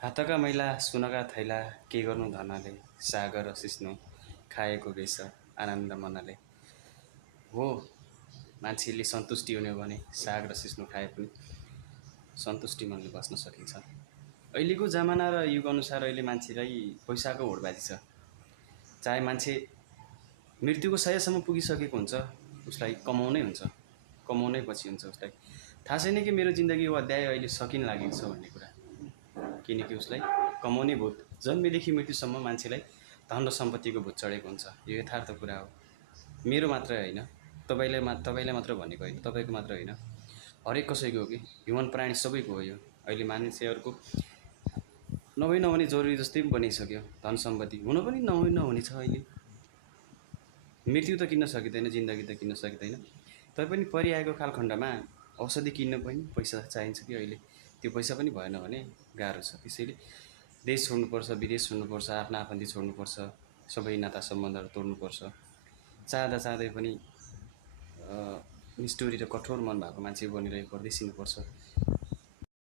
हातका मैला सुनका थैला के गर्नु धनले सागर सिस्नु खाएको रहेछ आनन्द मनले। हो, मान्छेले सन्तुष्टि हुने हो भने साग र सिस्नु खाए पनि सन्तुष्टि मनले बस्न सकिन्छ। अहिलेको जमाना र युगअनुसार अहिले मान्छेलाई पैसाको होडबाजी छ। चाहे मान्छे मृत्युको सयसम्म पुगिसकेको हुन्छ, उसलाई कमाउनै हुन्छ, कमाउनै पछि हुन्छ उसलाई। थाहा छैन कि मेरो जिन्दगीको अध्याय अहिले सकिन लागेको छ भन्ने कुरा, किनकि उसलाई कमाउने भूत जन्मेदेखि मृत्युसम्म मान्छेलाई धन र सम्पत्तिको भूत चढेको हुन्छ। यो यथार्थ कुरा हो। मेरो मात्रै होइन, तपाईँलाई मात्र भनेको होइन, तपाईँको मात्र होइन, हरेक कसैको हो कि ह्युमन प्राणी सबैको हो यो। अहिले मान्छेहरूको नहुने जरुरी जस्तै पनि बनिसक्यो। धन सम्पत्ति हुन पनि नहुने छ अहिले। मृत्यु त किन्न सकिँदैन, जिन्दगी त किन्न सकिँदैन। तैपनि परिआएको कालखण्डमा औषधि किन्न पनि पैसा चाहिन्छ कि अहिले। त्यो पैसा पनि भएन भने गाह्रो छ। त्यसैले देश छोड्नुपर्छ, विदेश छोड्नुपर्छ, आफ्ना आफन्ती छोड्नुपर्छ, सबै नाता सम्बन्धहरू तोड्नुपर्छ। चाहँदै पनि निष्ठुरी र कठोर मन भएको मान्छे बनिरहेको परदेशिनुपर्छ।